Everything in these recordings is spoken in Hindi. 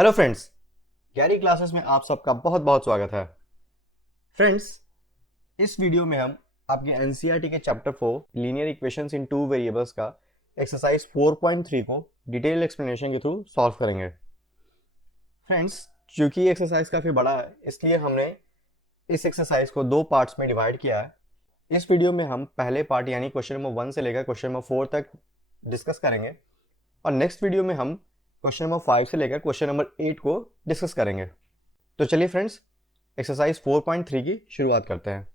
हेलो फ्रेंड्स, गैरी क्लासेस में आप सबका बहुत बहुत स्वागत है। फ्रेंड्स, इस वीडियो में हम आपके एनसीईआरटी के चैप्टर 4 लीनियर इक्वेशंस इन टू वेरिएबल्स का एक्सरसाइज 4.3 को डिटेल एक्सप्लेनेशन के थ्रू सॉल्व करेंगे। फ्रेंड्स, चूंकि ये एक्सरसाइज काफ़ी बड़ा है इसलिए हमने इस एक्सरसाइज को दो पार्ट्स में डिवाइड किया है। इस वीडियो में हम पहले पार्ट यानी क्वेश्चन नंबर 1 से लेकर क्वेश्चन नंबर 4 तक डिस्कस करेंगे और नेक्स्ट वीडियो में हम क्वेश्चन नंबर 5 से लेकर क्वेश्चन नंबर 8 को डिस्कस करेंगे। तो चलिए फ्रेंड्स, एक्सरसाइज 4.3 की शुरुआत करते हैं।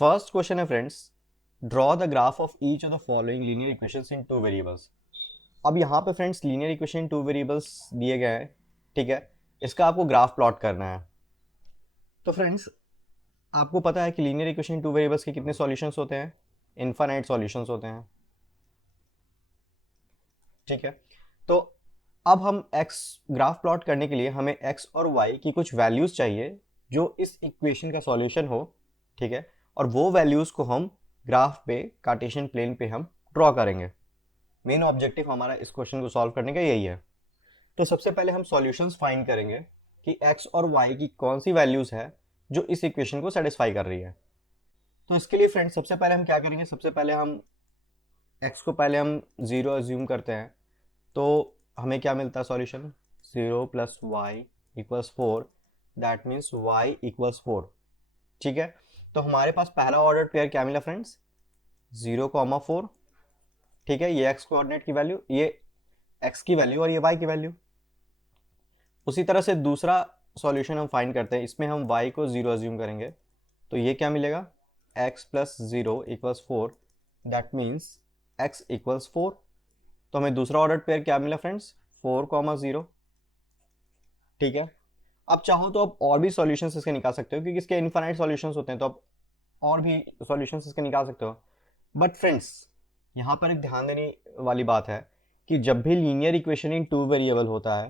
फर्स्ट क्वेश्चन है friends, draw the graph of each of the following linear equations in two variables. अब यहाँ पे friends linear equation in two variables दिए गए हैं, ठीक है। इसका आपको ग्राफ प्लॉट करना है। तो फ्रेंड्स, आपको पता है कि linear equation in two variables के कितने सॉल्यूशंस होते हैं? इनफाइनाइट सॉल्यूशंस होते हैं, ठीक है। तो अब हम x ग्राफ प्लॉट करने के लिए हमें x और y की कुछ वैल्यूज़ चाहिए जो इस इक्वेशन का सॉल्यूशन हो, ठीक है। और वो वैल्यूज़ को हम ग्राफ पे कार्टेशियन प्लेन पे हम ड्रॉ करेंगे। मेन ऑब्जेक्टिव हमारा इस क्वेश्चन को सॉल्व करने का यही है। तो सबसे पहले हम सॉल्यूशंस फाइंड करेंगे कि x और y की कौन सी वैल्यूज़ है जो इस इक्वेशन को सेटिस्फाई कर रही है। तो इसके लिए फ्रेंड्स सबसे पहले हम क्या करेंगे, सबसे पहले हम x को पहले हम 0 अज्यूम करते हैं। तो हमें क्या मिलता है solution? 0 plus y equals 4, that means y equals 4, ठीक है। तो हमारे पास पहला ऑर्डर पेयर क्या मिला फ्रेंड्स? 0,4, ठीक है। ये x कोऑर्डिनेट की वैल्यू, ये x की वैल्यू और ये y की वैल्यू। उसी तरह से दूसरा सॉल्यूशन हम फाइंड करते हैं, इसमें हम y को 0 अज्यूम करेंगे। तो ये क्या मिलेगा? x plus 0 equals 4, that means x equals 4। तो हमें दूसरा ऑर्डर पेयर क्या मिला फ्रेंड्स? 4,0, ठीक है। अब चाहो तो आप और भी सॉल्यूशंस इसके निकाल सकते हो, क्योंकि इसके इनफाइनाइट सॉल्यूशंस होते हैं, तो आप और भी सॉल्यूशंस इसके निकाल सकते हो। बट फ्रेंड्स, यहाँ पर एक ध्यान देने वाली बात है कि जब भी linear equation in two variable होता है,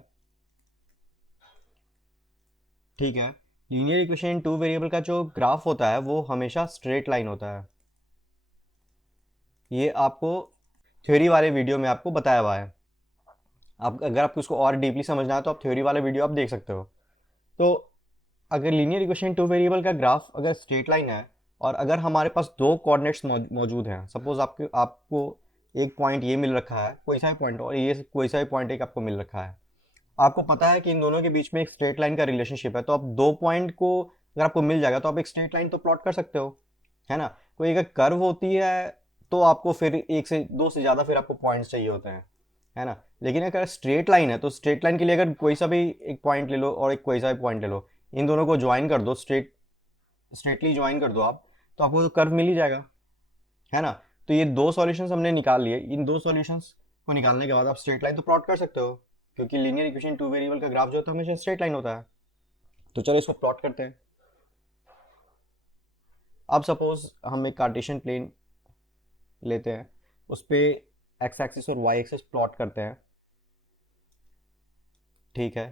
ठीक है, linear equation in two variable का जो ग्राफ होता है वो हमेशा स्ट्रेट लाइन होता है। ये आपको थ्योरी वाले वीडियो में आपको बताया हुआ है। आप अगर आपको इसको और डीपली समझना है तो आप थ्योरी वाले वीडियो आप देख सकते हो। तो अगर लीनियर इक्वेशन टू वेरिएबल का ग्राफ अगर स्ट्रेट लाइन है और अगर हमारे पास दो कोऑर्डिनेट्स मौजूद हैं, सपोज आपको आपको एक पॉइंट ये मिल रखा है, कोई सा भी पॉइंट, और ये कोई सा भी पॉइंट एक आपको मिल रखा है, आपको पता है कि इन दोनों के बीच में एक स्ट्रेट लाइन का रिलेशनशिप है। तो आप दो पॉइंट को अगर आपको मिल जाएगा तो आप एक स्ट्रेट लाइन तो प्लॉट कर सकते हो, है ना। कोई अगर कर्व होती है तो आपको फिर एक से दो से ज़्यादा फिर आपको पॉइंट्स चाहिए होते हैं, है ना। लेकिन अगर स्ट्रेट लाइन है तो स्ट्रेट लाइन के लिए अगर कोई सा भी एक पॉइंट ले लो और एक कोई सा भी पॉइंट ले लो, इन दोनों को ज्वाइन कर दो, स्ट्रेटली ज्वाइन कर दो आप, तो आपको तो कर्व मिल ही जाएगा, है ना। तो ये दो सॉल्यूशंस हमने निकाल लिए। इन दो सॉल्यूशंस को निकालने के बाद आप स्ट्रेट लाइन तो प्लॉट कर सकते हो, क्योंकि लीनियर इक्वेशन टू वेरिएबल का ग्राफ जो होता है हमेशा स्ट्रेट लाइन होता है। तो चलो इसको प्लॉट करते हैं। अब सपोज हम एक कार्टेशियन प्लेन लेते हैं, उस पर एक्स एक्सिस और वाई एक्सिस प्लॉट करते हैं, ठीक है।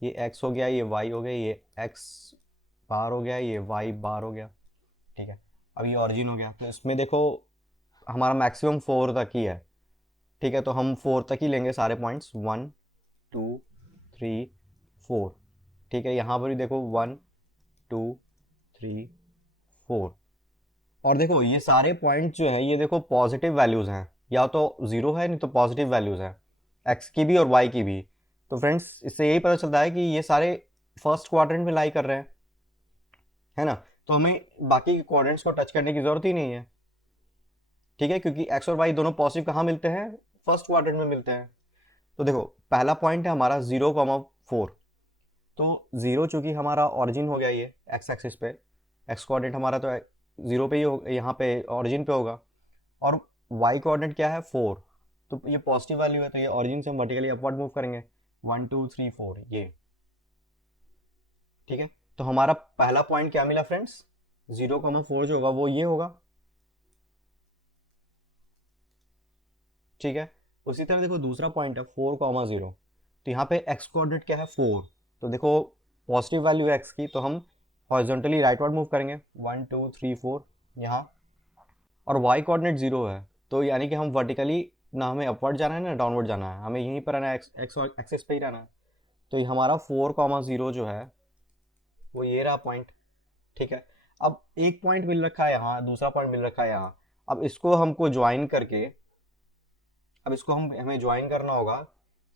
ये x हो गया, ये y हो गया, ये x बार हो गया, ये y बार हो गया, ठीक है। अब ये ऑरिजिन हो गया, तो इसमें देखो हमारा मैक्सिमम 4 तक ही है, ठीक है। तो हम 4 तक ही लेंगे सारे पॉइंट्स, 1 2 3 4, ठीक है। यहाँ पर भी देखो 1 2 3 4, और देखो ये सारे पॉइंट जो हैं ये देखो पॉजिटिव वैल्यूज़ हैं, या तो ज़ीरो है नहीं तो पॉजिटिव वैल्यूज़ हैं, एक्स की भी और वाई की भी। तो फ्रेंड्स इससे यही पता चलता है कि ये सारे फर्स्ट क्वाड्रेंट में लाई कर रहे हैं, है ना। तो हमें बाकी के क्वाड्रेंट्स को टच करने की ज़रूरत ही नहीं है, ठीक है, क्योंकि एक्स और वाई दोनों पॉजिटिव कहाँ मिलते हैं? फर्स्ट क्वाड्रेंट में मिलते हैं। तो देखो पहला पॉइंट है हमारा 0,4। तो ज़ीरो चूँकि हमारा ऑरिजिन हो गया, ये एक्स एक्सिस पे एक्स कोऑर्डिनेट हमारा तो ज़ीरो पे ही हो, यहाँ पे ऑरिजिन पे होगा। और वाई कोऑर्डिनेट क्या है? 4। तो ये पॉजिटिव वैल्यू है, तो ये ऑरिजिन से हम वर्टिकली अपवर्ड मूव करेंगे, 1 2 3 4, ये, ठीक है। तो हमारा पहला पॉइंट क्या मिला फ्रेंड्स? 0,4 जो होगा वो ये होगा, ठीक है। उसी तरह देखो दूसरा पॉइंट है 4,0। तो यहाँ पे एक्स कोऑर्डिनेट क्या है? 4। तो देखो पॉजिटिव वैल्यू है एक्स की, तो हम हॉरिजॉन्टली राइटवर्ड मूव करेंगे, 1 2 3 4 यहाँ। और वाई कोऑर्डिनेट 0 है, तो यानी कि हम वर्टिकली ना हमें अपवर्ड जाना है ना डाउनवर्ड जाना है, हमें यहीं पर रहना है, एक्स एक्सिस पे ही रहना है। तो ये हमारा 4,0 जो है वो ये रहा पॉइंट, ठीक है। अब एक पॉइंट मिल रखा है यहाँ, दूसरा पॉइंट मिल रखा है यहाँ। अब इसको हमको ज्वाइन करके, अब इसको हमें ज्वाइन करना होगा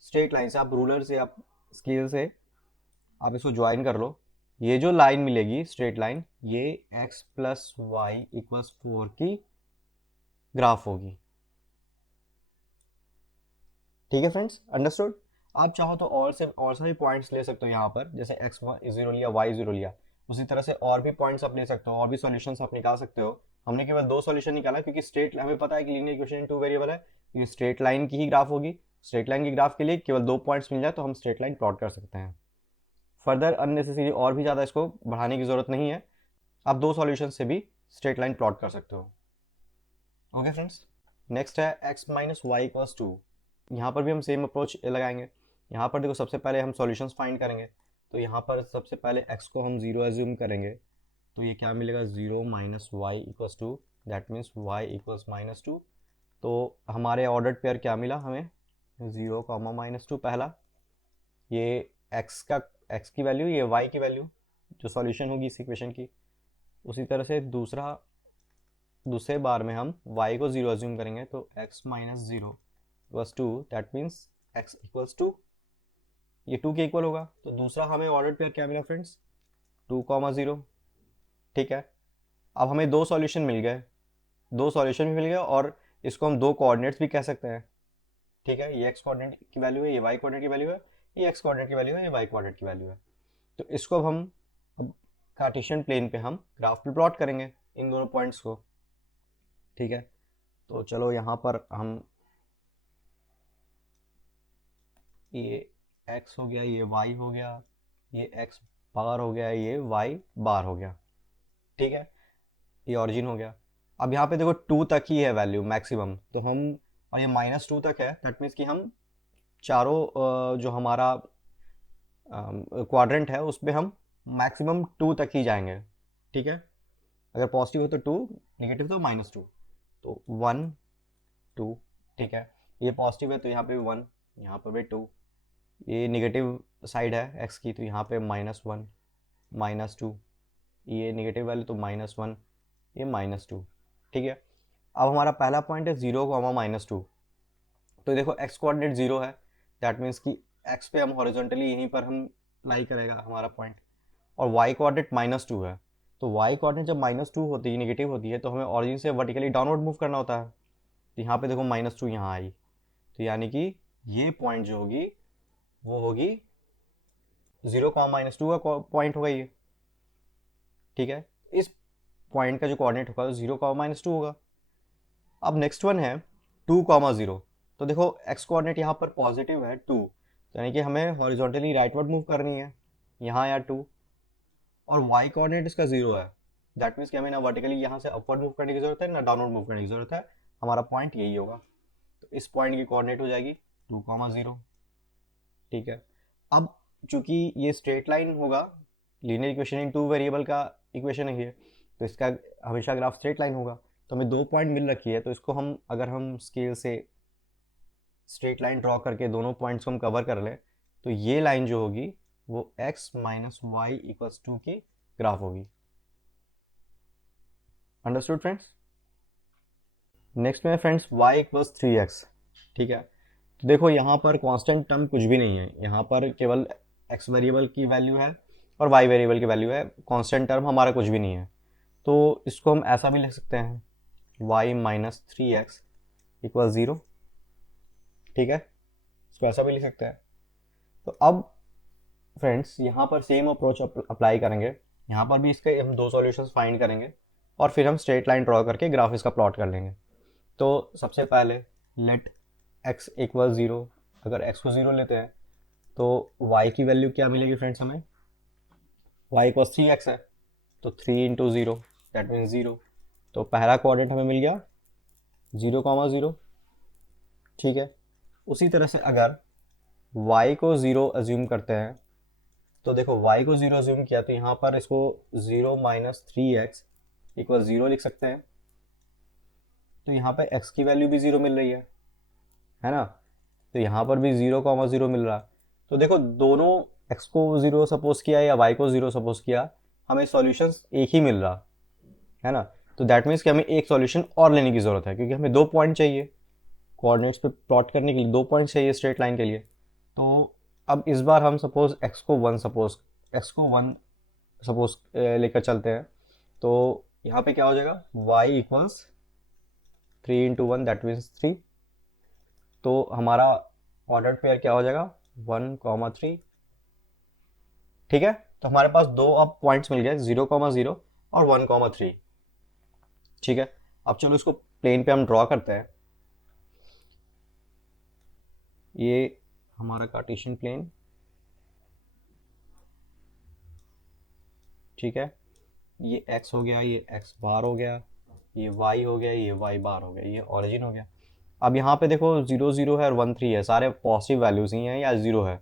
स्ट्रेट लाइन से। आप रूलर से, आप स्केल से आप इसको ज्वाइन कर लो। ये जो लाइन मिलेगी स्ट्रेट लाइन, ये x प्लस वाई इक्वल्स 4 की ग्राफ होगी। ठीक है फ्रेंड्स, अंडरस्टूड। आप चाहो तो और सारे पॉइंट्स ले सकते हो यहाँ पर, जैसे एक्स जीरो लिया, वाई जीरो लिया, उसी तरह से और भी पॉइंट्स आप ले सकते हो, और भी सॉल्यूशंस आप निकाल सकते हो। हमने केवल 2 सॉल्यूशन निकाला क्योंकि स्ट्रेट, हमें पता है कि लीनियर इक्वेशन 2 वेरिएबल है, ये स्ट्रेट लाइन की ही ग्राफ होगी। स्ट्रेट लाइन की ग्राफ के लिए केवल 2 पॉइंट्स मिल जाए तो हम स्ट्रेट लाइन प्लॉट कर सकते हैं। फर्दर अननेसेसरी और भी ज़्यादा इसको बढ़ाने की ज़रूरत नहीं है, आप 2 सॉल्यूशन से भी स्ट्रेट लाइन प्लॉट कर सकते हो। ओके फ्रेंड्स, नेक्स्ट है x माइनस वाई इक्वल्स 2। यहाँ पर भी हम सेम अप्रोच लगाएंगे। यहाँ पर देखो, सबसे पहले हम सॉल्यूशंस फाइंड करेंगे। तो यहाँ पर सबसे पहले x को हम 0 एज्यूम करेंगे, तो ये क्या मिलेगा, 0 minus y equals 2, that means y equals -2। तो हमारे ऑर्डर्ड पेयर क्या मिला हमें, 0 कॉमा -2 पहला, ये x की वैल्यू, ये y की वैल्यू जो सॉल्यूशन होगी इस इक्वेशन की। उसी तरह से दूसरे बार में हम y को 0 एज्यूम करेंगे, तो x minus 0 equals 2, that means x equals 2, ये 2 के इक्वल होगा। तो दूसरा हमें ऑर्डर पेयर क्या मिला फ्रेंड्स, 2,0। ठीक है, अब हमें 2 सॉल्यूशन मिल गए, 2 सॉल्यूशन भी मिल गए, और इसको हम 2 कोऑर्डिनेट्स भी कह सकते हैं। ठीक है, ये x कोऑर्डिनेट की वैल्यू है, ये y कोऑर्डिनेट की वैल्यू है, ये x कोऑर्डिनेट की वैल्यू है, ये y कोऑर्डिनेट की वैल्यू है। तो इसको अब कार्टेशियन प्लेन पे हम ग्राफ पे प्लॉट करेंगे इन दोनों पॉइंट्स को। ठीक है, तो चलो यहाँ पर हम, ये x हो गया, ये y हो गया, ये x बार हो गया, ये y बार हो गया। ठीक है, ये ऑरिजिन हो गया। अब यहाँ पे देखो 2 तक ही है वैल्यू मैक्सिमम, तो हम, और ये -2 तक है, दैट मीन्स कि हम चारों जो हमारा क्वाड्रेंट है उस पर हम मैक्सिमम 2 तक ही जाएंगे। ठीक है, अगर पॉजिटिव हो तो 2, नेगेटिव तो -2, तो 1 2। ठीक है, ये पॉजिटिव है तो यहाँ पे 1, यहाँ पर भी 2, ये नेगेटिव साइड है x की, तो यहाँ पे -1 -2, ये नेगेटिव वाली तो -1, ये -2। ठीक है, अब हमारा पहला पॉइंट है 0, -2। तो देखो x कोऑर्डिनेट 0 है, दैट मीन्स कि x पे हम हॉरिजॉन्टली यहीं पर हम लाई करेगा हमारा पॉइंट, और y कोऑर्डिनेट -2 है। तो y कोऑर्डिनेट जब -2 होती है, नेगेटिव होती है, तो हमें ऑरिजिन से वर्टिकली डाउनवर्ड मूव करना होता है। तो यहाँ पे देखो -2 यहाँ आई, तो यानी कि ये पॉइंट जो होगी वो होगी 0, -2 का पॉइंट होगा ये। ठीक है, इस पॉइंट का जो कोऑर्डिनेट होगा 0, -2 होगा। अब नेक्स्ट वन है 2,0। तो देखो x कोऑर्डिनेट यहाँ पर पॉजिटिव है 2, यानी कि हमें हॉरिजॉन्टली राइटवर्ड मूव करनी है, यहाँ या 2, और y कोऑर्डिनेट इसका 0 है, दैट मीन्स कि हमें ना वर्टिकली यहाँ से अपवर्ड मूव करने की जरूरत है, ना डाउनवर्ड मूव करने की जरूरत है, हमारा पॉइंट यही होगा। तो इस पॉइंट की कोऑर्डिनेट हो जाएगी 2,0। ठीक है, अब चूंकि ये स्ट्रेट लाइन होगा, लीनियर इक्वेशन इन 2 वेरिएबल का इक्वेशन है ये, तो इसका हमेशा ग्राफ स्ट्रेट लाइन होगा। तो हमें 2 पॉइंट मिल रखी है, तो इसको हम, अगर हम स्केल से स्ट्रेट लाइन ड्रॉ करके दोनों पॉइंट्स को हम कवर कर लें, तो ये लाइन जो होगी वो x माइनस वाई इक्वल्स 2 की ग्राफ होगी। Understood friends. नेक्स्ट में फ्रेंड्स y इक्वल्स 3x। ठीक है, तो देखो यहाँ पर कांस्टेंट टर्म कुछ भी नहीं है, यहाँ पर केवल x वेरिएबल की वैल्यू है और y वेरिएबल की वैल्यू है, कांस्टेंट टर्म हमारा कुछ भी नहीं है। तो इसको हम ऐसा भी लिख सकते हैं, y माइनस 3x इक्वल 0। ठीक है, इसको ऐसा भी लिख सकते हैं। तो अब फ्रेंड्स यहाँ पर सेम अप्रोच अप्लाई करेंगे, यहाँ पर भी इसके हम 2 सॉल्यूशंस फाइंड करेंगे, और फिर हम स्ट्रेट लाइन ड्रॉ करके ग्राफ इसका प्लॉट कर लेंगे। तो सबसे पहले लेट x इक्वल 0, अगर x को 0 लेते हैं तो y की वैल्यू क्या मिलेगी फ्रेंड्स हमें, y इक्वल 3x है, तो 3 इंटू 0 दैट मीन्स 0। तो पहला कोऑर्डिनेट हमें मिल गया 0,0। ठीक है, उसी तरह से अगर y को 0 अज्यूम करते हैं, तो देखो y को 0 अज्यूम किया, तो यहाँ पर इसको 0 माइनस 3x इक्वल 0 लिख सकते हैं। तो यहाँ पे x की वैल्यू भी 0 मिल रही है, है ना। तो यहाँ पर भी 0,0 मिल रहा। तो देखो दोनों x को 0 सपोज किया या y को 0 सपोज किया, हमें सॉल्यूशंस एक ही मिल रहा है ना। तो दैट मीन्स कि हमें एक सॉल्यूशन और लेने की ज़रूरत है, क्योंकि हमें 2 पॉइंट चाहिए कोऑर्डिनेट्स पे प्लॉट करने के लिए, 2 पॉइंट चाहिए स्ट्रेट लाइन के लिए। तो अब इस बार हम सपोज x को 1 सपोज लेकर चलते हैं। तो यहाँ पे क्या हो जाएगा, y इक्वल्स 3 × 1 दैट मीन्स 3। तो हमारा ऑर्डर पेयर क्या हो जाएगा, 1,3। ठीक है, तो हमारे पास दो अब पॉइंट्स मिल गए, 0,0 और 1,3। ठीक है, अब चलो इसको प्लेन पे हम ड्रॉ करते हैं। ये हमारा कार्टेशियन प्लेन, ठीक है, ये x हो गया, ये x बार हो गया, ये y हो गया, ये y बार हो गया, ये ओरिजिन हो गया। अब यहाँ पे देखो 0,0 है और 1,3 है, सारे पॉजिटिव वैल्यूज ही हैं या 0 है।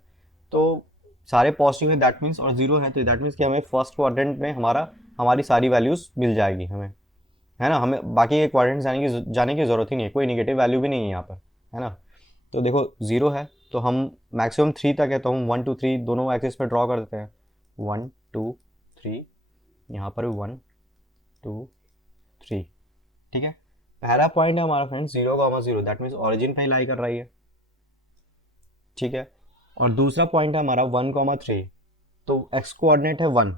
तो सारे पॉजिटिव है दैट मीन्स, और 0 है तो दैट मीन्स कि हमें फर्स्ट क्वाड्रेंट में हमारी सारी वैल्यूज मिल जाएगी हमें, है ना। हमें बाकी के क्वाड्रेंट जाने की ज़रूरत ही नहीं है, कोई निगेटिव वैल्यू भी नहीं है यहाँ पर, है ना। तो देखो 0 है तो हम मैक्सिमम 3 तक है, तो हम 1 2 3 दोनों एक्सिस पे ड्रॉ कर देते हैं। 1 2 3, यहाँ पर 1 2 3। ठीक है, पहला पॉइंट है हमारा फ्रेंड्स 0,0 दैट मीन्स ऑरिजिन पे ही लाई कर रही है। ठीक है, और दूसरा पॉइंट है हमारा 1,3। तो एक्स कोऑर्डिनेट है 1,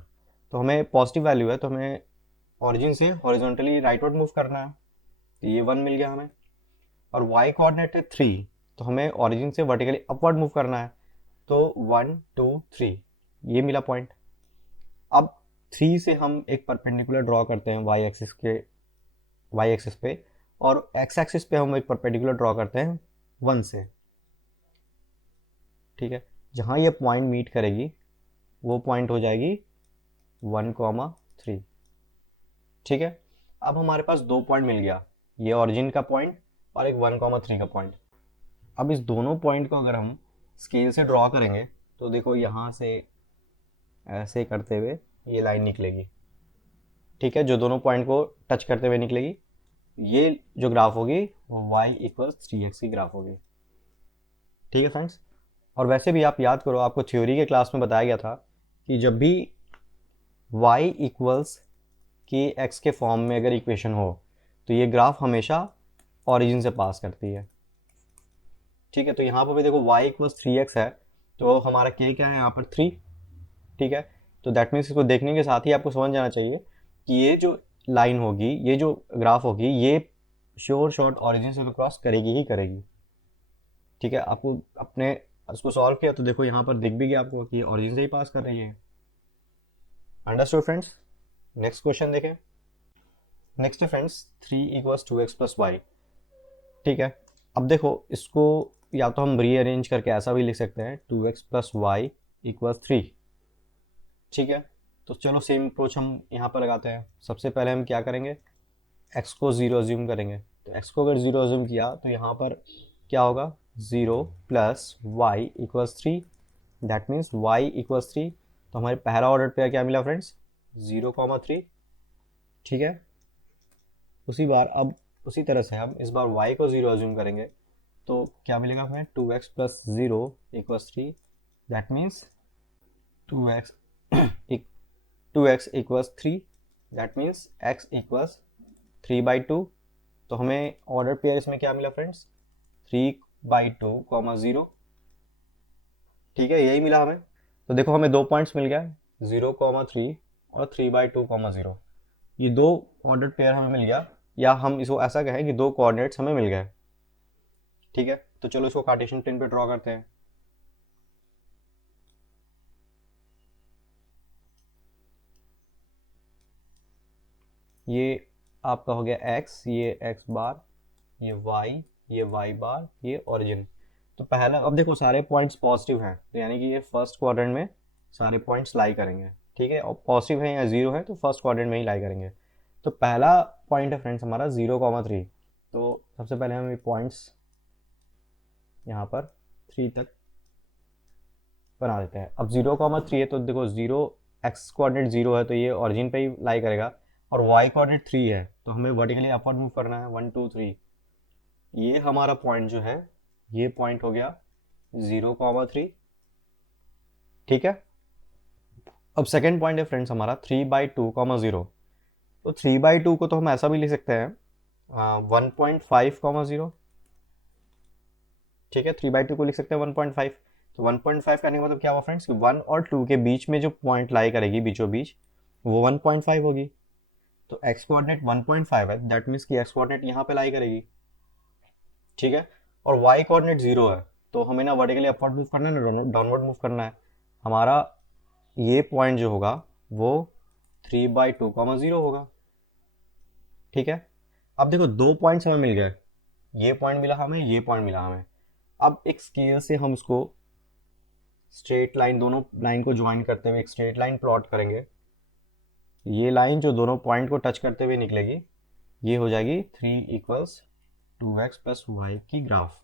तो हमें पॉजिटिव वैल्यू है, तो हमें ऑरिजिन से हॉरिजॉन्टली राइटवर्ड मूव करना है, तो ये 1 मिल गया हमें। और वाई कोऑर्डिनेट है 3, तो हमें ऑरिजिन से वर्टिकली अपवर्ड मूव करना है, तो 1 2 3, ये मिला पॉइंट। अब 3 से हम एक परपेंडिकुलर ड्रॉ करते हैं वाई एक्सिस पे, और एक्स एक्सिस पे हम एक परपेंडिकुलर ड्रॉ करते हैं 1 से। ठीक है, जहाँ ये पॉइंट मीट करेगी वो पॉइंट हो जाएगी 1,3। ठीक है, अब हमारे पास 2 पॉइंट मिल गया, ये ऑरिजिन का पॉइंट और एक 1,3 का पॉइंट। अब इस दोनों पॉइंट को अगर हम स्केल से ड्रॉ करेंगे तो देखो यहाँ से ऐसे करते हुए ये लाइन निकलेगी। ठीक है, जो दोनों पॉइंट को टच करते हुए निकलेगी, ये जो ग्राफ होगी वो y इक्वल्स 3x की ग्राफ होगी। ठीक है फ्रेंड्स, और वैसे भी आप याद करो, आपको थ्योरी के क्लास में बताया गया था कि जब भी y इक्वल्स के x के फॉर्म में अगर इक्वेशन हो तो ये ग्राफ हमेशा ऑरिजिन से पास करती है। ठीक है, तो यहाँ पर भी देखो y इक्वल्स 3x है, तो हमारा k क्या है यहाँ पर 3। ठीक है, तो दैट मीन्स इसको देखने के साथ ही आपको समझ जाना चाहिए कि ये जो लाइन होगी, ये जो ग्राफ होगी, ये श्योर शॉर्ट ऑरिजिन से तो क्रॉस करेगी ही करेगी। ठीक है, आपको अपने इसको सॉल्व किया तो देखो यहाँ पर दिख भी गया आपको कि ऑरिजिन से ही पास कर रही है। अंडरस्टूड फ्रेंड्स, नेक्स्ट क्वेश्चन देखें। नेक्स्ट है friends 3 equals 2x plus y. ठीक है, अब देखो इसको या तो हम रीअरेंज करके ऐसा भी लिख सकते हैं 2x प्लस वाई इक्वल्स 3। ठीक है, तो चलो सेम अप्रोच हम यहाँ पर लगाते हैं। सबसे पहले हम क्या करेंगे, x को 0 अज्यूम करेंगे। तो x को अगर 0 अज्यूम किया तो यहाँ पर क्या होगा, 0 plus y equals 3, that means y equals 3। तो हमारे पहला ऑर्डर पे क्या मिला फ्रेंड्स, 0,3। ठीक है, उसी तरह से हम इस बार y को 0 अज्यूम करेंगे तो क्या मिलेगा हमें, 2x plus 0 equals 3, that means 2x 2x equals 3, that means x equals 3/2। तो हमें ऑर्डर पेयर इसमें क्या मिला फ्रेंड्स, 3/2, 0। ठीक है, यही मिला हमें। तो देखो हमें 2 पॉइंट्स मिल गया, 0,3 और 3/2, 0। ये 2 ऑर्डर पेयर हमें मिल गया, या हम इसको ऐसा कहें कि 2 कोऑर्डिनेट्स हमें मिल गए। ठीक है, तो चलो इसको कार्टेशियन प्लेन पे ड्रॉ करते हैं। ये आपका हो गया x, ये x बार, ये y बार, ये ओरिजिन। तो पहला, अब देखो सारे पॉइंट्स पॉजिटिव हैं, तो यानी कि ये फर्स्ट क्वाड्रेंट में सारे पॉइंट्स लाई करेंगे। ठीक है, और पॉजिटिव है या 0 है तो फर्स्ट क्वाड्रेंट में ही लाई करेंगे। तो पहला पॉइंट है फ्रेंड्स हमारा 0,3। तो सबसे पहले हम ये पॉइंट्स यहाँ पर 3 तक बना देते हैं। अब 0,3 है तो देखो 0, एक्स कोऑर्डिनेट 0 है तो ये ऑरिजिन पे ही लाई करेगा, और वाई कोऑर्डिनेट 3 है तो हमें वर्टिकली अपवर्ड मूव करना है 1 2 3। ये हमारा पॉइंट जो है ये पॉइंट हो गया 0,3, ठीक है। अब सेकेंड पॉइंट है फ्रेंड्स हमारा 3/2,0। तो 3/2 को तो हम ऐसा भी लिख सकते हैं 1.5,0, ठीक है। 3/2 को लिख सकते हैं 1.5। तो 1.5 करने का मतलब क्या हुआ फ्रेंड्स, 1 और 2 के बीच में जो पॉइंट लाई करेगी बीचों बीच, वो 1.5 होगी। तो एक्स कोऑर्डिनेट 1.5 है, दैट मीन्स कि एक्स कोऑर्डिनेट यहाँ पे लाई करेगी, ठीक है। और वाई कोऑर्डिनेट 0 है, तो हमें ना वर्टिकली अपवर्ड मूव करना है ना डाउनवर्ड मूव करना है। हमारा ये पॉइंट जो होगा वो 3/2,0 होगा, ठीक है। अब देखो दो पॉइंट्स हमें मिल गए, ये पॉइंट मिला हमें, ये पॉइंट मिला हमें। अब एक स्केल से हम उसको स्ट्रेट लाइन, दोनों लाइन को ज्वाइन करते हुए एक स्ट्रेट लाइन प्लॉट करेंगे। ये लाइन जो दोनों पॉइंट को टच करते हुए निकलेगी, ये हो जाएगी 3=2x+y की ग्राफ।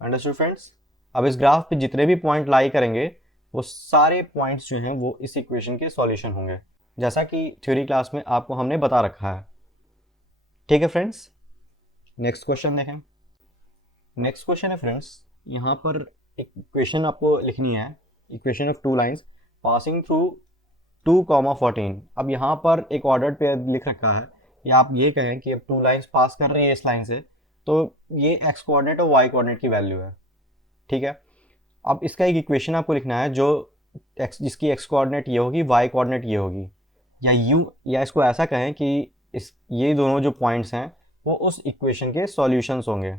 Understood friends. अब इस ग्राफ पे जितने भी पॉइंट लाई करेंगे वो सारे पॉइंट्स जो हैं वो इस इक्वेशन के सॉल्यूशन होंगे, जैसा कि थ्योरी क्लास में आपको हमने बता रखा है, ठीक है फ्रेंड्स। नेक्स्ट क्वेश्चन देखें। नेक्स्ट क्वेश्चन है फ्रेंड्स, यहाँ पर एक इक्वेशन आपको लिखनी है, equation of two lines passing through 2,14। अब यहाँ पर एक ऑर्डर्ड पेयर लिख रखा है, या आप ये कहें कि अब टू लाइंस पास कर रही है इस लाइन से, तो ये एक्स कोऑर्डिनेट और वाई कोऑर्डिनेट की वैल्यू है, ठीक है। अब इसका एक इक्वेशन आपको लिखना है जो जिसकी एक्स कोऑर्डिनेट ये होगी, वाई कोऑर्डिनेट ये होगी, या यूं, या इसको ऐसा कहें कि इस ये दोनों जो पॉइंट्स हैं वो उस इक्वेशन के सॉल्यूशंस होंगे,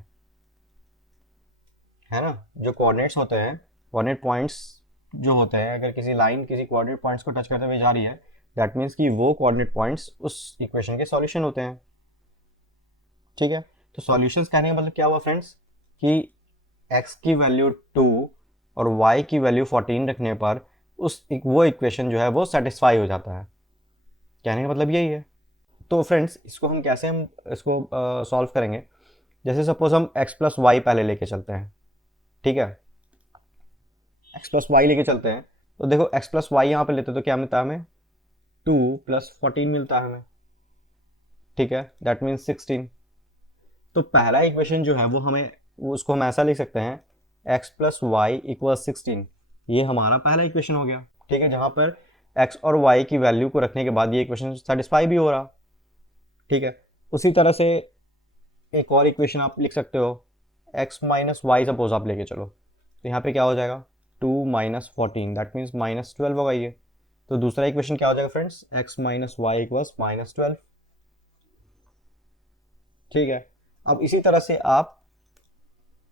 है ना। जो कोऑर्डिनेट्स होते हैं, कोऑर्डिनेट पॉइंट्स जो होते हैं, अगर किसी लाइन किसी कोऑर्डिनेट पॉइंट्स को टच करते हुए जा रही है, दैट मीन्स कि वो कोऑर्डिनेट पॉइंट्स उस इक्वेशन के सॉल्यूशन होते हैं, ठीक है। तो सॉल्यूशंस कहने का मतलब क्या हुआ फ्रेंड्स, कि x की वैल्यू 2 और y की वैल्यू 14 रखने पर वो इक्वेशन जो है वो सेटिस्फाई हो जाता है, कहने का मतलब यही है। तो फ्रेंड्स इसको हम कैसे हम इसको सॉल्व करेंगे, जैसे सपोज हम x+y पहले लेके चलते हैं, ठीक है। x+y लेके चलते हैं, तो देखो x+y यहाँ पे लेते हैं तो क्या मिलता है हमें, 2+14 मिलता है हमें, ठीक है, दैट मीन्स 16। तो पहला इक्वेशन जो है वो हमें उसको हम ऐसा लिख सकते हैं x+y=16। ये हमारा पहला इक्वेशन हो गया, ठीक है, जहाँ पर x और y की वैल्यू को रखने के बाद ये इक्वेशन सेटिस्फाई भी हो रहा, ठीक है। उसी तरह से एक और इक्वेशन आप लिख सकते हो, x-y सपोज आप लेके चलो, तो यहाँ पे क्या हो जाएगा 2-14, दैट मीन्स -12 होगा ये। तो दूसरा इक्वेशन क्या हो जाएगा फ्रेंड्स, x-y=-12, ठीक है। अब इसी तरह से आप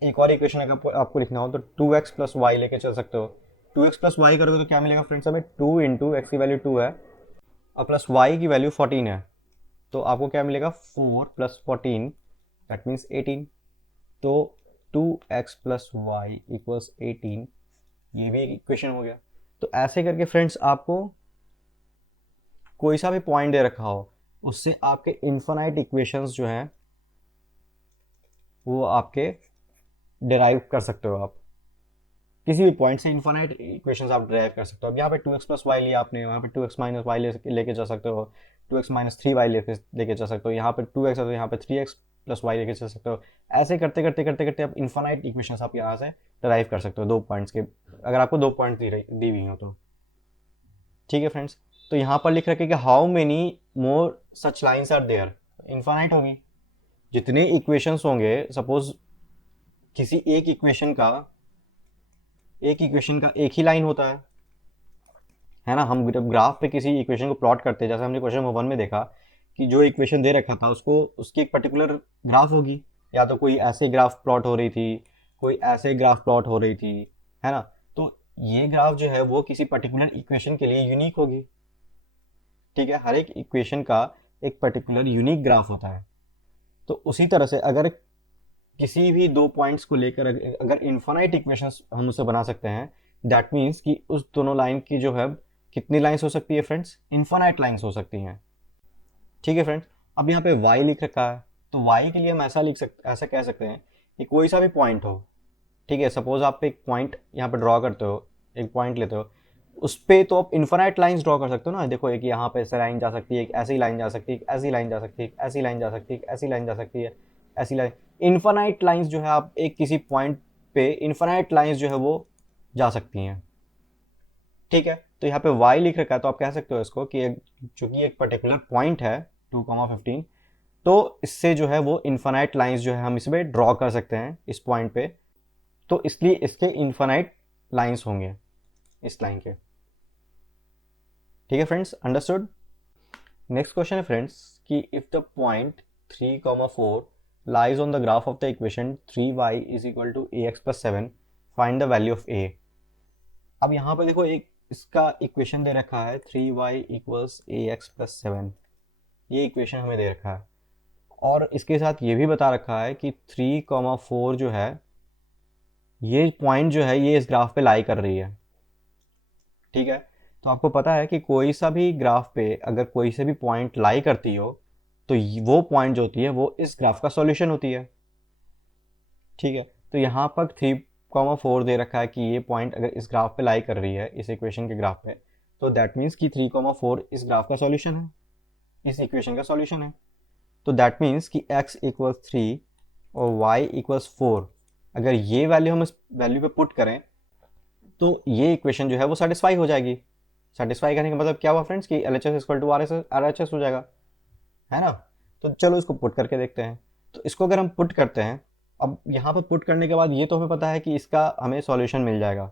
एक और इक्वेशन अगर आपको लिखना हो तो 2x+y लेके चल सकते हो। 2x+y करोगे तो क्या मिलेगा फ्रेंड्स, हमें 2 इंटू एक्स की वैल्यू 2 है और प्लस y की वैल्यू 14 है, तो आपको क्या मिलेगा 4+14, दैट मीन्स 18। तो 2x+y=18, ये भी एक इक्वेशन हो गया। तो ऐसे करके फ्रेंड्स आपको कोई सा भी पॉइंट दे रखा हो उससे आपके इन्फिनाइट इक्वेशंस जो हैं वो आपके डिराइव कर सकते हो। आप किसी भी पॉइंट से इन्फिनाइट इक्वेशंस आप डिराइव कर सकते हो। अब यहाँ पे 2x+y लिया आपने, वहाँ पे 2x-y लेके जा सकते हो, 2x-3y लेके जा सकते हो, यहाँ पे 2x है तो यहाँ पे 3x+y लेके चल सकते हो। ऐसे करते करते करते करते आप इन्फिनाइट इक्वेशंस आप यहाँ से डिराइव कर सकते हो दो पॉइंट्स के, अगर आपको दो पॉइंट दी हुई हो तो, ठीक है फ्रेंड्स। तो यहाँ पर लिख रखे कि how many more such lines are there, infinite होगी, जितने इक्वेशंस होंगे, सपोज किसी एक इक्वेशन का एक ही लाइन होता है ना। हम ग्राफ पे किसी इक्वेशन को प्लॉट करते हैं, जैसे हमने क्वेश्चन नंबर 1 में देखा कि जो इक्वेशन दे रखा था उसको उसकी एक पर्टिकुलर ग्राफ होगी, या तो कोई ऐसे ग्राफ प्लॉट हो रही थी, कोई ऐसे ग्राफ प्लॉट हो रही थी, है ना। तो ये ग्राफ जो है वो किसी पर्टिकुलर इक्वेशन के लिए यूनिक होगी, ठीक है। हर एक इक्वेशन का एक पर्टिकुलर यूनिक ग्राफ होता है। तो उसी तरह से अगर किसी भी दो पॉइंट्स को लेकर अगर इन्फिनाइट इक्वेशंस हम उसे बना सकते हैं, दैट मीन्स कि उस दोनों लाइन की जो है कितनी लाइंस हो सकती है फ्रेंड्स, इन्फिनाइट लाइंस हो सकती हैं, ठीक है फ्रेंड्स। अब यहाँ पे y लिख रखा है, तो y के लिए हम ऐसा कह सकते हैं कि कोई सा भी पॉइंट हो, ठीक है। सपोज आप एक पॉइंट यहाँ पे ड्रॉ करते हो, एक पॉइंट लेते हो, उस पे तो आप इन्फिनाइट लाइंस ड्रॉ कर सकते हो ना। देखो एक यहाँ पे ऐसे लाइन जा सकती है, एक ऐसी लाइन जा सकती है, एक ऐसी लाइन जा सकती है, एक ऐसी लाइन जा सकती है, एक ऐसी लाइन जा सकती है, ऐसी लाइन, इन्फानाइट लाइंस जो है आप एक किसी पॉइंट पे इन्फानाइट लाइंस जो है वो जा सकती हैं, ठीक है। तो यहाँ पे y लिख रखा है तो आप कह सकते हो इसको कि चूंकि एक पर्टिकुलर पॉइंट है 2,15, तो इससे जो है वो इन्फानाइट लाइंस जो है हम इसमें ड्रॉ कर सकते हैं इस पॉइंट पे, तो इसलिए इसके इन्फानाइट लाइंस होंगे इस लाइन के, ठीक है फ्रेंड्स, अंडरस्टूड। नेक्स्ट क्वेश्चन है फ्रेंड्स कि if the point 3,4 lies on the graph of the equation 3y is equal to ax plus 7, find the value of a। अब यहाँ पे देखो एक इसका इक्वेशन दे रखा है 3y equals ax plus 7, ये इक्वेशन हमें दे रखा है और इसके साथ ये भी बता रखा है कि 3,4 जो है ये पॉइंट जो है ये इस ग्राफ पे लाई कर रही है, ठीक है। तो आपको पता है कि कोई सा भी ग्राफ पे अगर कोई से भी पॉइंट लाई करती हो तो वो पॉइंट जो होती है वो इस ग्राफ का सॉल्यूशन होती है, ठीक है। तो यहाँ पर 3,4 दे रखा है कि ये पॉइंट अगर इस ग्राफ पे लाई कर रही है इस इक्वेशन के ग्राफ पे, तो दैट मीन्स कि 3,4 इस ग्राफ का सॉल्यूशन है, इस इक्वेशन का सॉल्यूशन है। तो दैट मीन्स कि x इक्वल्स 3 और y इक्वल्स 4, अगर ये वैल्यू हम इस वैल्यू पे पुट करें तो ये इक्वेशन जो है वो सेटिस्फाई हो जाएगी। सेटिस्फाई करने का मतलब क्या हुआ फ्रेंड्स कि LHS इक्वल टू RHS हो जाएगा, है ना। तो चलो इसको पुट करके देखते हैं। तो इसको अगर हम पुट करते हैं, अब यहाँ पर पुट करने के बाद ये तो हमें पता है कि इसका हमें सॉल्यूशन मिल जाएगा,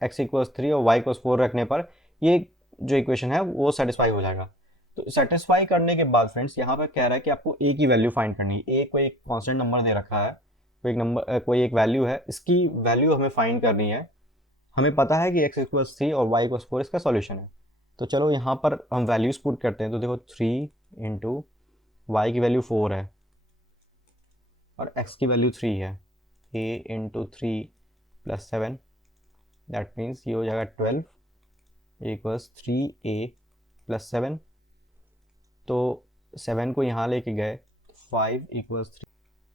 x इक्वल्स 3 और y इक्वल्स 4 रखने पर ये जो इक्वेशन है वो सेटिस्फाई हो जाएगा। तो सेटिस्फाई करने के बाद फ्रेंड्स यहाँ पर कह रहा है कि आपको a की वैल्यू फाइंड करनी है। a कोई एक कॉन्स्टेंट नंबर दे रखा है, कोई एक वैल्यू है, इसकी वैल्यू हमें फाइंड करनी है। हमें पता है कि x इक्वल्स 3 और y इक्वल्स 4 इसका सॉल्यूशन है। तो चलो यहाँ पर हम वैल्यूज पुट करते हैं। तो देखो 3 इंटू y की वैल्यू 4 है और x की वैल्यू 3 है, a into 3 plus 7, that means ये हो जाएगा 12 इक्वल्स 3a प्लस 7। तो 7 को यहाँ लेके गए 5 इक्वल्स 3,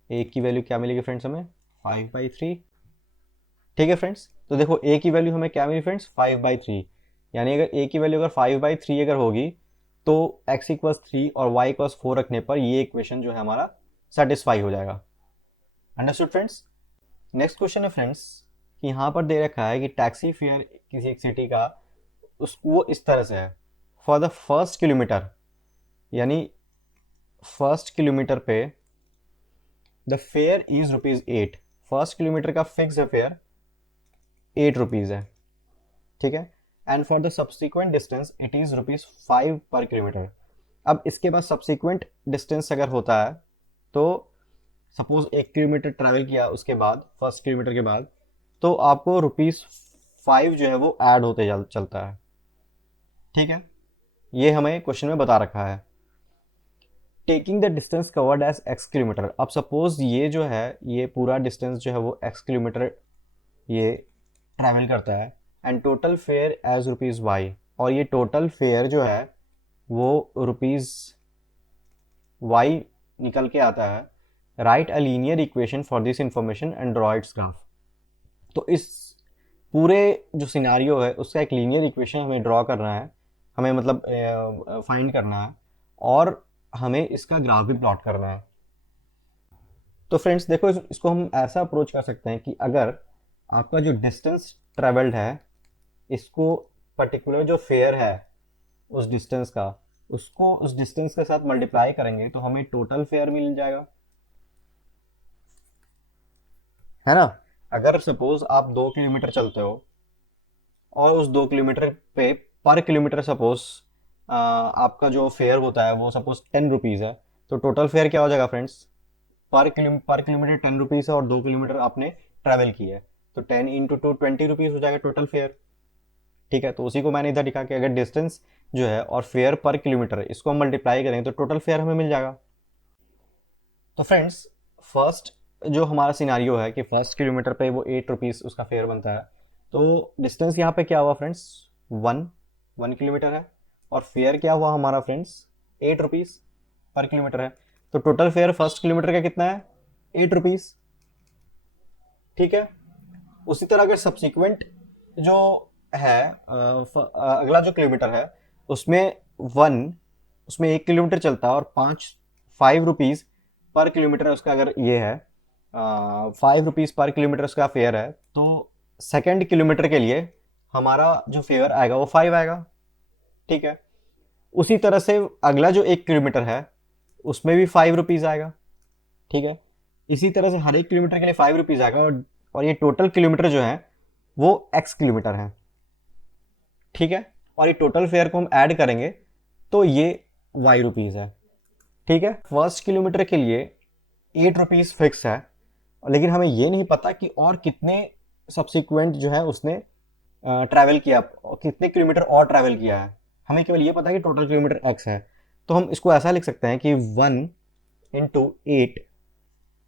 a की वैल्यू क्या मिलेगी फ्रेंड्स हमें 5/3, ठीक है फ्रेंड्स। तो देखो a की वैल्यू हमें क्या मिली फ्रेंड्स 5/3, यानी अगर a की वैल्यू अगर 5/3 अगर होगी तो x इक्वल्स 3 और y इक्वल्स 4 रखने पर ये इक्वेशन जो है हमारा सेटिस्फाई हो जाएगा। Understood friends. नेक्स्ट क्वेश्चन है फ्रेंड्स कि यहाँ पर दे रखा है कि टैक्सी फेयर किसी एक सिटी का वो इस तरह से है, फॉर द फर्स्ट किलोमीटर, यानी फर्स्ट किलोमीटर पे the fair is ₹8, first kilometre का फिक्स है फेयर ₹8 है, ठीक है। And for the subsequent distance it is ₹5 पर किलोमीटर। अब इसके बाद सब्सिक्वेंट डिस्टेंस अगर होता है तो सपोज 1 किलोमीटर ट्रैवल किया उसके बाद फर्स्ट किलोमीटर के बाद, तो आपको ₹5 जो है वो ऐड होते चलता है, ठीक है। ये हमें क्वेश्चन में बता रखा है। Taking the distance covered as x kilometre, अब सपोज ये जो है ये पूरा डिस्टेंस जो है वो x किलोमीटर ये ट्रैवल करता है and total fare as ₹y, और ये टोटल फेयर जो है वो ₹y निकल के आता है। Right a linear equation for this information and draw it's graph. तो इस पूरे जो सिनारियो है उसका एक लीनियर इक्वेशन हमें ड्रॉ करना है, हमें मतलब फाइंड करना है और हमें इसका ग्राफ भी प्लॉट करना है। तो फ्रेंड्स देखो इसको हम ऐसा अप्रोच कर सकते हैं कि अगर आपका जो डिस्टेंस ट्रेवल्ड है इसको पर्टिकुलर जो फेयर है उस डिस्टेंस का, उसको उस डिस्टेंस के साथ मल्टीप्लाई करेंगे तो हमें टोटल फेयर मिल जाएगा, है ना। अगर सपोज आप 2 किलोमीटर चलते हो और उस 2 किलोमीटर पे पर किलोमीटर सपोज आपका जो फेयर होता है वो सपोज ₹10 है, तो टोटल फेयर क्या हो जाएगा फ्रेंड्स, पर किलोमीटर ₹10 है और 2 किलोमीटर आपने ट्रैवल किया है तो 10 इंटू 2 ₹20 हो जाएगा टोटल फेयर, ठीक है। तो उसी को मैंने इधर लिखा कि अगर डिस्टेंस जो है और फेयर पर किलोमीटर इसको हम मल्टीप्लाई करेंगे तो टोटल फेयर हमें मिल जाएगा। तो फ्रेंड्स फर्स्ट जो हमारा सिनारियो है कि फर्स्ट किलोमीटर पे वो ₹8 उसका फेयर बनता है, तो डिस्टेंस यहाँ पे क्या हुआ फ्रेंड्स 1 किलोमीटर है और फेयर क्या हुआ हमारा फ्रेंड्स ₹8 पर किलोमीटर है। तो टोटल फेयर फर्स्ट किलोमीटर का कितना है ₹8, ठीक है। उसी तरह अगर सब्सिक्वेंट जो है अगला जो किलोमीटर है उसमें 1 किलोमीटर चलता है और ₹5 पर किलोमीटर उसका अगर ये है ₹5 पर किलोमीटर का फेयर है, तो सेकेंड किलोमीटर के लिए हमारा जो फेयर आएगा वो 5 आएगा, ठीक है। उसी तरह से अगला जो 1 किलोमीटर है उसमें भी ₹5 आएगा, ठीक है। इसी तरह से हर 1 किलोमीटर के लिए ₹5 आएगा, और ये टोटल किलोमीटर जो है वो x किलोमीटर है, ठीक है। और ये टोटल फेयर को हम ऐड करेंगे तो ये ₹y है, ठीक है। फर्स्ट किलोमीटर के लिए ₹8 फिक्स है, लेकिन हमें ये नहीं पता कि और कितने सब्सिक्वेंट जो है उसने ट्रैवल किया, कितने किलोमीटर और ट्रैवल किया है। हमें केवल ये पता है कि टोटल किलोमीटर x है, तो हम इसको ऐसा लिख सकते हैं कि 1 × 8,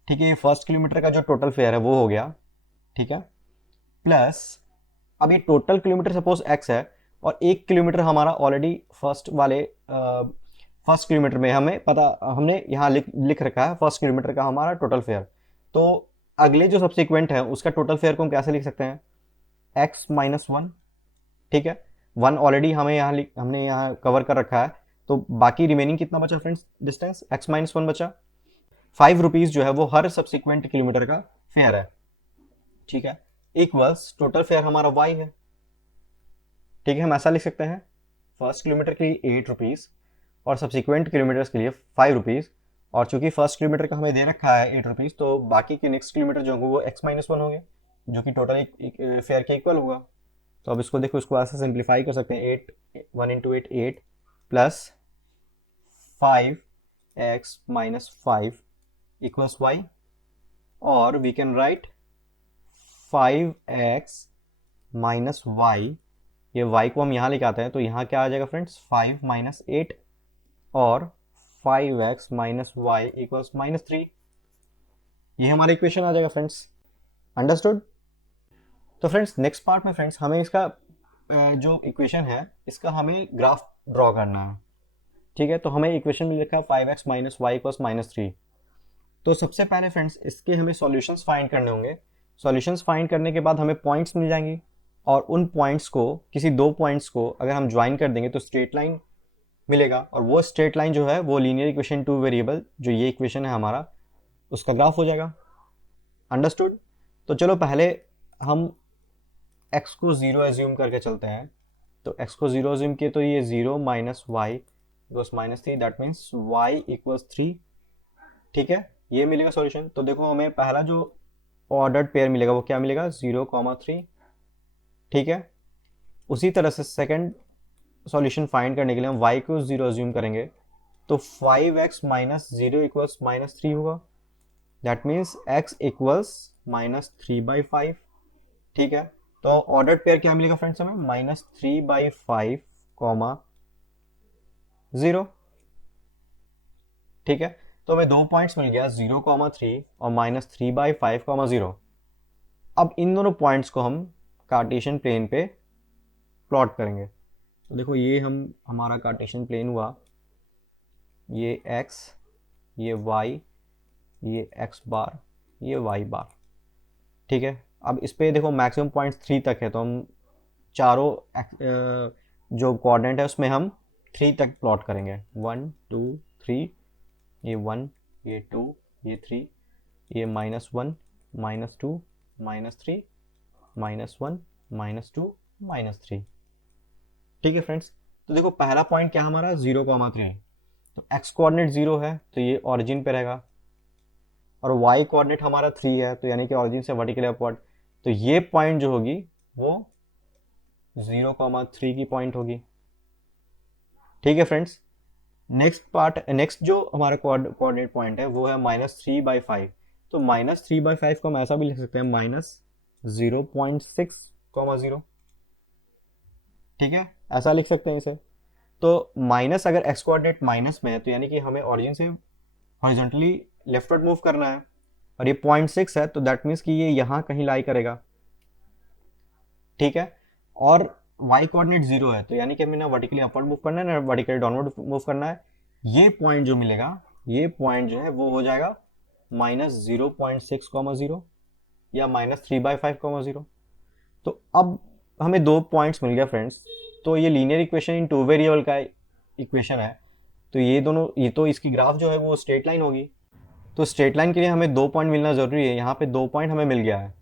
ठीक है। ये फर्स्ट किलोमीटर का जो टोटल फेयर है वो हो गया, ठीक है। प्लस अब ये टोटल किलोमीटर सपोज x है, और 1 किलोमीटर हमारा ऑलरेडी फर्स्ट किलोमीटर में हमें पता, हमने यहाँ लिख रखा है फर्स्ट किलोमीटर का हमारा टोटल फेयर। तो अगले जो सब्सिक्वेंट है उसका टोटल फेयर को हम कैसे लिख सकते हैं, x-1, ठीक है। 1 ऑलरेडी हमने यहाँ कवर कर रखा है, तो बाकी रिमेनिंग कितना बचा फ्रेंड्स, डिस्टेंस x-1 बचा। ₹5 जो है वो हर सब्सिक्वेंट किलोमीटर का फेयर है, ठीक है। इक्वल्स टोटल फेयर हमारा y है, ठीक है। हम ऐसा लिख सकते हैं, फर्स्ट किलोमीटर के लिए ₹8 और सब्सिक्वेंट किलोमीटर्स के लिए ₹5, और चूंकि फर्स्ट किलोमीटर का हमें दे रखा है ₹8, तो बाकी के नेक्स्ट किलोमीटर जो होंगे वो x-1 होंगे, जो कि टोटल फेयर के इक्वल होगा। तो अब इसको देखो, इसको ऐसे सिंप्लीफाई कर सकते हैं, 1 × 8 8 प्लस 5x-5 इक्वल्स y, और वी कैन राइट 5x-y, ये y को हम यहाँ लिखाते हैं, तो यहाँ क्या आ जाएगा फ्रेंड्स, 5 - 8, और 5x-y इक्वल्स -3। ये हमारा इक्वेशन आ जाएगा फ्रेंड्स, अंडरस्टूड। तो फ्रेंड्स नेक्स्ट पार्ट में फ्रेंड्स हमें इसका जो इक्वेशन है इसका हमें ग्राफ ड्रॉ करना है, ठीक है। तो हमें इक्वेशन में लिखा है 5x-y इक्वल्स -3। तो सबसे पहले फ्रेंड्स इसके हमें सॉल्यूशंस फाइंड करने होंगे। सॉल्यूशंस फाइंड करने के बाद हमें पॉइंट्स मिल जाएंगे, और उन पॉइंट्स को, किसी 2 पॉइंट्स को अगर हम ज्वाइन कर देंगे तो स्ट्रेट लाइन मिलेगा, और वो स्ट्रेट लाइन जो है वो लीनियर इक्वेशन 2 वेरिएबल जो ये इक्वेशन है हमारा, उसका ग्राफ हो जाएगा, अंडरस्टूड। तो चलो पहले हम x को 0 एज्यूम करके चलते हैं। तो x को 0 एज्यूम किए तो ये 0 - y equals -3, that means y equals 3, ठीक है। ये मिलेगा सॉल्यूशन। तो देखो हमें पहला जो ऑर्डर्ड पेयर मिलेगा वो क्या मिलेगा, 0,3, ठीक है। उसी तरह से सेकंड सॉल्यूशन फाइंड करने के लिए हम y को 0 एज्यूम करेंगे, तो 5x - 0 इक्वल्स -3 होगा, दैट मीन्स x इक्वल्स -3/5, ठीक है। तो ऑर्डर्ड पेयर क्या मिलेगा फ्रेंड्स हमें, -3/5, 0, ठीक है। तो हमें 2 पॉइंट्स मिल गया, 0,3 और -3/5, 0। अब इन दोनों पॉइंट्स को हम कार्टेशियन प्लेन पे प्लॉट करेंगे। तो देखो ये हमारा कार्टेशियन प्लेन हुआ, ये x, ये y, ये x बार, ये y बार, ठीक है। अब इस पे देखो मैक्सिमम पॉइंट्स 3 तक है, तो हम चारों जो कोऑर्डिनेट है उसमें हम 3 तक प्लॉट करेंगे, 1 2 3, ये 1, ये 2, ये 3, ये -1 -2 -3 -1 -2 -3, ठीक है फ्रेंड्स। तो देखो पहला पॉइंट क्या हमारा 0,3, तो x कोऑर्डिनेट 0 है तो ये ऑरिजिन पे रहेगा, और y कोऑर्डिनेट हमारा 3 है, तो यानी कि ऑरिजिन से वर्टिकली अपवर्ड, तो ये पॉइंट जो होगी वो 0,3 की पॉइंट होगी, ठीक है फ्रेंड्स। नेक्स्ट जो हमारा कोऑर्डिनेट पॉइंट है वो है -3/5, तो -3/5 को हम ऐसा भी लिख सकते हैं, -0.6, 0, ठीक है, ऐसा लिख सकते हैं इसे। तो माइनस, अगर x कोऑर्डिनेट माइनस में है तो यानी कि हमें ऑरिजिन से हॉरिजॉन्टली लेफ्टवर्ड मूव करना है, और ये 0.6 है, तो दैट मीन्स कि ये यहाँ कहीं लाई करेगा, ठीक है। और y कोऑर्डिनेट 0 है, तो यानी कि हमें ना वर्टिकली अपवर्ड मूव करना है ना वर्टिकली डाउनवर्ड मूव करना है। ये पॉइंट जो मिलेगा, ये पॉइंट जो है वो हो जाएगा -0.6, 0 या -3/5, 0। तो अब हमें 2 पॉइंट्स मिल गया फ्रेंड्स, तो ये लीनियर इक्वेशन इन 2 वेरिएबल का इक्वेशन है, तो ये दोनों, ये तो इसकी ग्राफ जो है वो स्ट्रेट लाइन होगी, तो स्ट्रेट लाइन के लिए हमें 2 पॉइंट मिलना ज़रूरी है, यहाँ पे 2 पॉइंट हमें मिल गया है,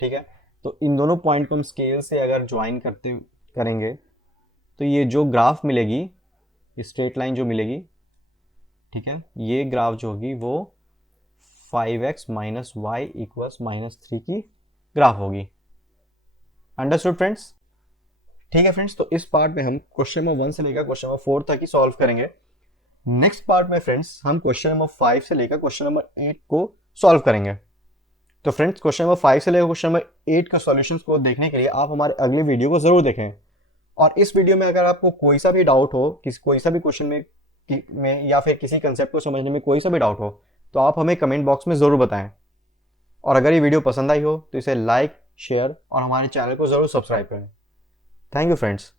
ठीक है। तो इन दोनों पॉइंट को हम स्केल से अगर ज्वाइन करेंगे तो ये जो ग्राफ मिलेगी, ये स्ट्रेट लाइन जो मिलेगी, ठीक है, ये ग्राफ जो होगी वो 5x माइनस वाई इक्वल्स -3 की ग्राफ होगी। Understood friends? ठीक है फ्रेंड्स, तो इस पार्ट में हम क्वेश्चन नंबर 1 से लेकर क्वेश्चन नंबर 4 तक ही सॉल्व करेंगे। नेक्स्ट पार्ट में फ्रेंड्स हम क्वेश्चन नंबर 5 से लेकर क्वेश्चन नंबर 8 को सॉल्व करेंगे। तो फ्रेंड्स क्वेश्चन नंबर 5 से लेकर क्वेश्चन नंबर 8 का सॉल्यूशंस को देखने के लिए आप हमारे अगले वीडियो को जरूर देखें। और इस वीडियो में अगर आपको कोई सा भी डाउट हो, कोई सा भी क्वेश्चन में या फिर किसी कंसेप्ट को समझने में कोई सा भी डाउट हो, तो आप हमें कमेंट बॉक्स में ज़रूर बताएं। और अगर ये वीडियो पसंद आई हो तो इसे लाइक, शेयर और हमारे चैनल को ज़रूर सब्सक्राइब करें। Thank you friends.